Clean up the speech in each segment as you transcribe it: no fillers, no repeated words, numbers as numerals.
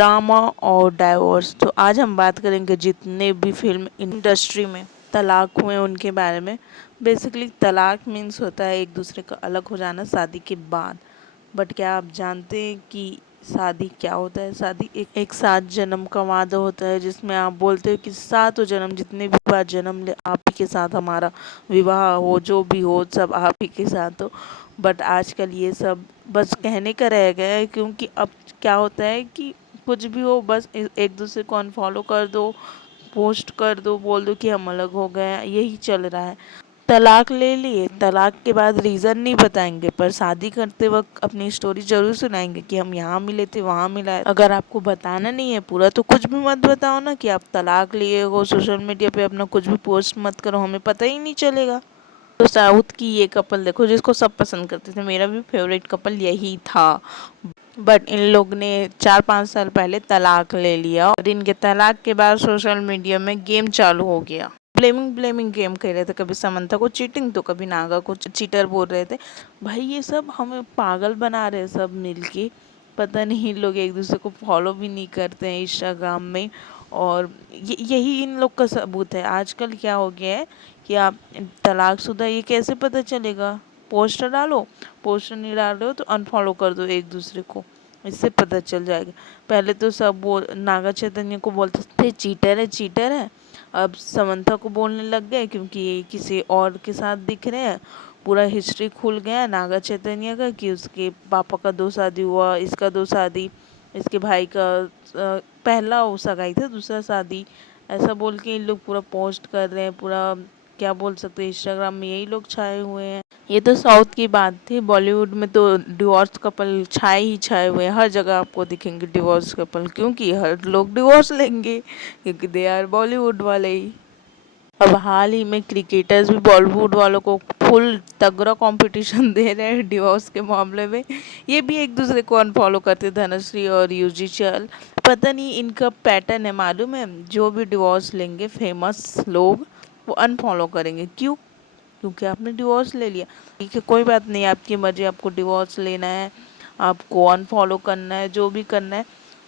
Drama और divorce. तो आज हम बात करेंगे जितने भी फिल्म इंडस्ट्री में तलाक हुए उनके बारे में। बेसिकली तलाक मीन्स होता है एक दूसरे का अलग हो जाना शादी के बाद। बट क्या आप जानते हैं कि शादी क्या होता है? शादी एक 7 जन्म का वादा होता है, जिसमें आप बोलते हो कि 7 जन्म जितने भी बार जन्म ले आप ही के साथ हमारा विवाह हो, जो भी हो सब आप ही के साथ हो। बट आजकल ये सब बस कहने का रह गया है, क्योंकि अब क्या होता है कि कुछ भी हो बस एक दूसरे को अनफॉलो कर दो, पोस्ट कर दो, बोल दो कि हम अलग हो गए हैं, यही चल रहा है। तलाक ले लिए, तलाक के बाद रीज़न नहीं बताएंगे, पर शादी करते वक्त अपनी स्टोरी जरूर सुनाएंगे कि हम यहाँ मिले थे, वहाँ मिला है। अगर आपको बताना नहीं है पूरा तो कुछ भी मत बताओ ना कि आप तलाक लिए हो। सोशल मीडिया पे अपना कुछ भी पोस्ट मत करो, हमें पता ही नहीं चलेगा। तो साउथ की ये कपल देखो जिसको सब पसंद करते थे, मेरा भी फेवरेट कपल यही था। बट इन लोग ने 4-5 साल पहले तलाक ले लिया और इनके तलाक के बाद सोशल मीडिया में गेम चालू हो गया। ब्लेमिंग ब्लेमिंग गेम खेल रहे थे, कभी समंथा को चीटिंग तो कभी नागा को चीटर बोल रहे थे। भाई ये सब हमें पागल बना रहे हैं सब मिलके। पता नहीं इन लोग एक दूसरे को फॉलो भी नहीं करते हैं इंस्टाग्राम में। और यही इन लोग का सबूत है। आजकल क्या हो गया है कि आप तलाकशुदा ये कैसे पता चलेगा? पोस्टर डालो, पोस्टर नहीं डाल रहे हो तो अनफॉलो कर दो एक दूसरे को, इससे पता चल जाएगा। पहले तो सब नागा चैतन्य को बोलते थे चीटर है चीटर है, अब समंथा को बोलने लग गए क्योंकि ये किसी और के साथ दिख रहे हैं। पूरा हिस्ट्री खुल गया नागा चैतन्य का कि उसके पापा का 2 शादी हुआ, इसका 2 शादी, इसके भाई का पहला वो सगाई था, दूसरा शादी, ऐसा बोल के इन लोग पूरा पोस्ट कर रहे हैं। पूरा क्या बोल सकते हैं, इंस्टाग्राम में यही लोग छाए हुए हैं। ये तो साउथ की बात थी, बॉलीवुड में तो डिवोर्स कपल छाए ही छाए हुए हैं। हर जगह आपको दिखेंगे डिवोर्स कपल, क्योंकि हर लोग डिवोर्स लेंगे, क्योंकि दे आर बॉलीवुड वाले ही। अब हाल ही में क्रिकेटर्स भी बॉलीवुड वालों को फुल तगड़ा कंपटीशन दे रहे हैं डिवोर्स के मामले में। ये भी एक दूसरे को अनफॉलो करते, धनश्री और यूजीचल। पता नहीं इनका पैटर्न है, मालूम है? जो भी डिवोर्स लेंगे फेमस लोग वो अनफॉलो करेंगे। क्यों? क्योंकि आपने डिवोर्स ले लिया। ठीक है, कोई बात नहीं, आपकी मर्जी, आपको डिवोर्स लेना है, आपको अनफॉलो करना है, जो भी करना है।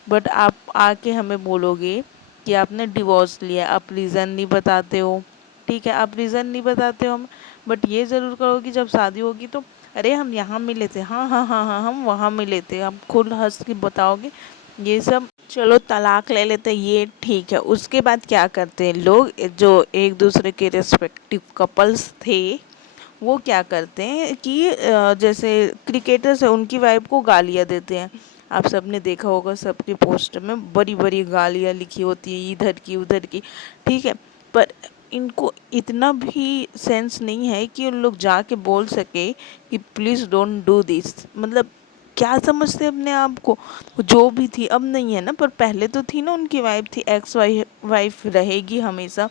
बट आप आके हमें बोलोगे कि आपने डिवोर्स लिया, आप रीज़न नहीं बताते हो। ठीक है, आप रीज़न नहीं बताते हो हम, बट ये ज़रूर करो कि जब शादी होगी तो अरे हम यहाँ मिले थे, हाँ हाँ हाँ हाँ हम वहाँ मिले थे, आप खुद हंस के बताओगे ये सब। चलो तलाक ले लेते हैं, ये ठीक है। उसके बाद क्या करते हैं लोग, जो एक दूसरे के रिस्पेक्टिव कपल्स थे वो क्या करते हैं कि जैसे क्रिकेटर्स है उनकी वाइफ को गालियाँ देते हैं। आप सबने देखा होगा, सबके पोस्ट में बड़ी बड़ी गालियाँ लिखी होती है, इधर की उधर की। ठीक है, पर इनको इतना भी सेंस नहीं है कि उन लोग जाके बोल सके कि प्लीज़ डोंट डू दिस। मतलब क्या समझते हैं अपने आप को? जो भी थी अब नहीं है ना, पर पहले तो थी ना, उनकी वाइफ थी, एक्स वाइफ रहेगी हमेशा।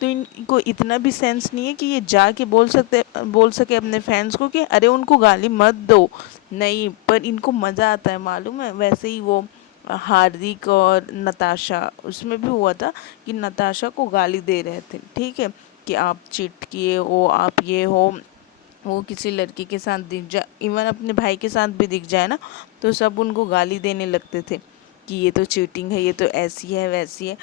तो इनको इतना भी सेंस नहीं है कि ये जाके बोल सके अपने फैंस को कि अरे उनको गाली मत दो। नहीं, पर इनको मज़ा आता है, मालूम है? वैसे ही वो हार्दिक और नताशा, उसमें भी हुआ था कि नताशा को गाली दे रहे थे। ठीक है, कि आप चीट किए हो, आप ये हो, वो किसी लड़की के साथ दिख जाए, इवन अपने भाई के साथ भी दिख जाए ना, तो सब उनको गाली देने लगते थे कि ये तो चीटिंग है, ये तो ऐसी है वैसी है।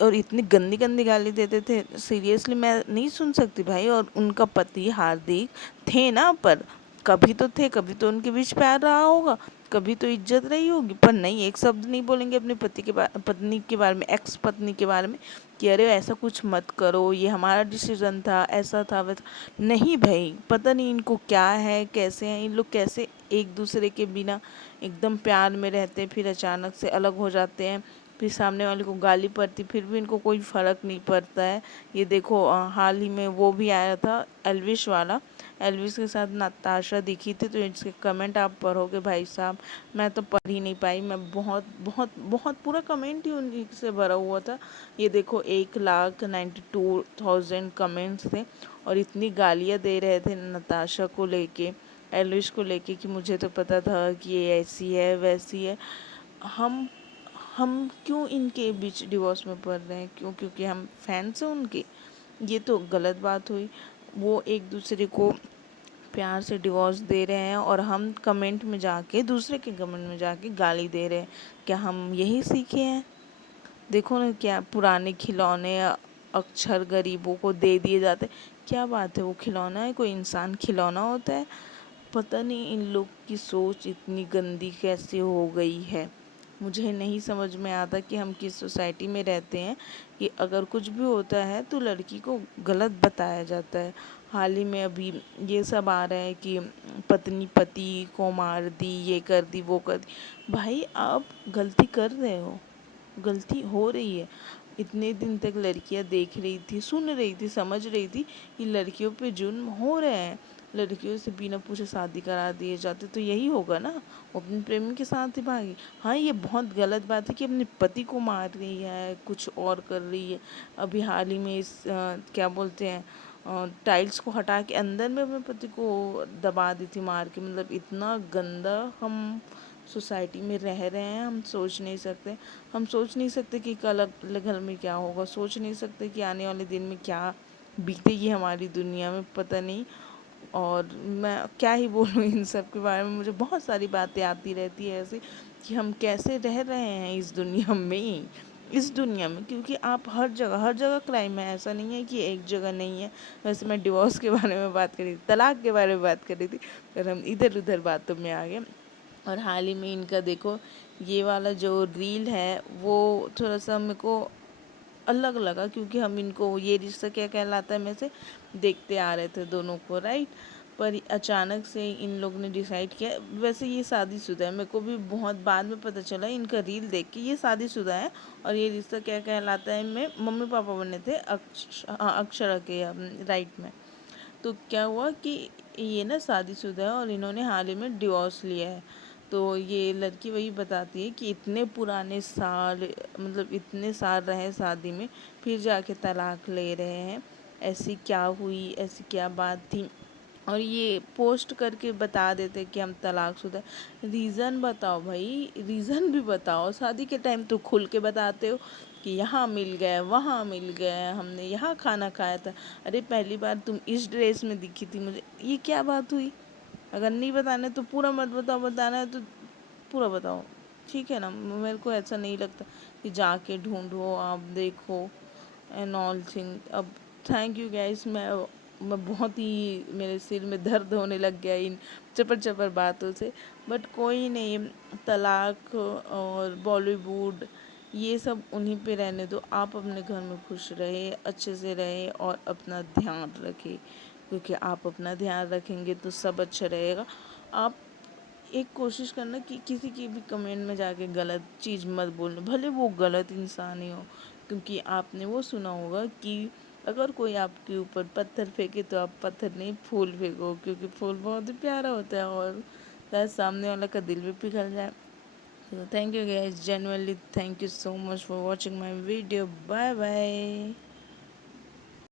और इतनी गंदी गंदी गाली देते थे, सीरियसली मैं नहीं सुन सकती भाई। और उनका पति हार्दिक थे ना, पर कभी तो थे, कभी तो उनके बीच प्यार रहा होगा, कभी तो इज्जत रही होगी, पर नहीं, एक शब्द नहीं बोलेंगे अपने पत्नी के बारे में, एक्स पत्नी के बारे में कि अरे ऐसा कुछ मत करो, ये हमारा डिसीजन था, ऐसा था वैसा। नहीं भाई, पता नहीं इनको क्या है, कैसे हैं इन लोग, कैसे एक दूसरे के बिना एकदम प्यार में रहते हैं, फिर अचानक से अलग हो जाते हैं, फिर सामने वाले को गाली पड़ती, फिर भी इनको कोई फ़र्क नहीं पड़ता है। ये देखो हाल ही में वो भी आया था एल्विश वाला, एल्विश के साथ नताशा दिखी थी, तो इसके कमेंट आप पढ़ोगे भाई साहब, मैं तो पढ़ ही नहीं पाई। मैं बहुत बहुत बहुत पूरा कमेंट ही उन्हीं से भरा हुआ था। ये देखो 1,92,000 कमेंट्स थे, और इतनी गालियाँ दे रहे थे नताशा को लेके, एल्विश को लेके, कि मुझे तो पता था कि ये ऐसी है वैसी है। हम हम क्यों इनके बीच डिवोर्स में पड़ रहे हैं? क्यों? क्योंकि हम फैंस हैं उनके? ये तो गलत बात हुई। वो एक दूसरे को प्यार से डिवोर्स दे रहे हैं और हम कमेंट में जाके, दूसरे के कमेंट में जाके गाली दे रहे हैं। क्या हम यही सीखे हैं? देखो ना, क्या पुराने खिलौने अक्सर गरीबों को दे दिए जाते। क्या बात है, वो खिलौना है? कोई इंसान खिलौना होता है? पता नहीं इन लोग की सोच इतनी गंदी कैसे हो गई है। मुझे नहीं समझ में आता कि हम किस सोसाइटी में रहते हैं कि अगर कुछ भी होता है तो लड़की को गलत बताया जाता है। हाल ही में अभी ये सब आ रहा है कि पत्नी पति को मार दी, ये कर दी, वो कर दी। भाई आप गलती कर रहे हो, गलती हो रही है। इतने दिन तक लड़कियां देख रही थी, सुन रही थी, समझ रही थी कि लड़कियों पे जुल्म हो रहे हैं, लड़कियों से बिना पूछे शादी करा दिए जाते, तो यही होगा ना, वो अपने प्रेमी के साथ ही भागी। हाँ, ये बहुत गलत बात है कि अपने पति को मार रही है, कुछ और कर रही है। अभी हाल ही में इस क्या बोलते हैं, टाइल्स को हटा के अंदर में अपने पति को दबा दी थी मार के। मतलब इतना गंदा हम सोसाइटी में रह रहे हैं, हम सोच नहीं सकते। हम सोच नहीं सकते कि कल अगले घर में क्या होगा, सोच नहीं सकते कि आने वाले दिन में क्या बीतेगी हमारी दुनिया में, पता नहीं। और मैं क्या ही बोलूँ इन सब के बारे में, मुझे बहुत सारी बातें आती रहती है ऐसे कि हम कैसे रह रहे हैं इस दुनिया में, क्योंकि आप हर जगह क्राइम है। ऐसा नहीं है कि एक जगह नहीं है। वैसे मैं डिवोर्स के बारे में बात कर रही थी, तलाक के बारे में बात कर रही थी, पर हम इधर उधर बातों में आ गए। और हाल ही में इनका देखो, ये वाला जो रील है वो थोड़ा सा मेरे को अलग लगा, क्योंकि हम इनको ये रिश्ता क्या कहलाता है में से देखते आ रहे थे दोनों को, राइट। पर अचानक से इन लोग ने डिसाइड किया, वैसे ये शादीशुदा है, मेरे को भी बहुत बाद में पता चला इनका रील देख के, ये शादीशुदा है। और ये रिश्ता क्या कहलाता है में मम्मी पापा बने थे अक्षरा के राइट में। तो क्या हुआ कि ये ना शादीशुदा है और इन्होंने हाल ही में डिवोर्स लिया है। तो ये लड़की वही बताती है कि इतने पुराने साल, मतलब इतने साल रहे शादी में, फिर जाके तलाक ले रहे हैं। ऐसी क्या हुई, ऐसी क्या बात थी? और ये पोस्ट करके बता देते कि हम तलाकशुदा। रीज़न बताओ भाई, रीज़न भी बताओ। शादी के टाइम तो खुल के बताते हो कि यहाँ मिल गए, वहाँ मिल गए, हमने यहाँ खाना खाया था। अरे पहली बार तुम इस ड्रेस में दिखी थी मुझे, ये क्या बात हुई? अगर नहीं बताना है तो पूरा मत बताओ, बताना है तो पूरा बताओ, ठीक है ना। मेरे को ऐसा नहीं लगता कि जाके ढूंढो, आप देखो एंड ऑल थिंग। अब थैंक यू गाइस, मैं बहुत ही, मेरे सिर में दर्द होने लग गया इन चपर चपर बातों से। बट कोई नहीं, तलाक और बॉलीवुड ये सब उन्हीं पे रहने दो। आप अपने घर में खुश रहे, अच्छे से रहे और अपना ध्यान रखें, क्योंकि आप अपना ध्यान रखेंगे तो सब अच्छा रहेगा। आप एक कोशिश करना कि किसी की भी कमेंट में जाके गलत चीज़ मत बोलना, भले वो गलत इंसान ही हो। क्योंकि आपने वो सुना होगा कि अगर कोई आपके ऊपर पत्थर फेंके तो आप पत्थर नहीं फूल फेंको, क्योंकि फूल बहुत ही प्यारा होता है और शायद सामने वाला का दिल भी पिघल जाए। तो thank you guys, genuinely thank you so much for watching my video. Bye bye.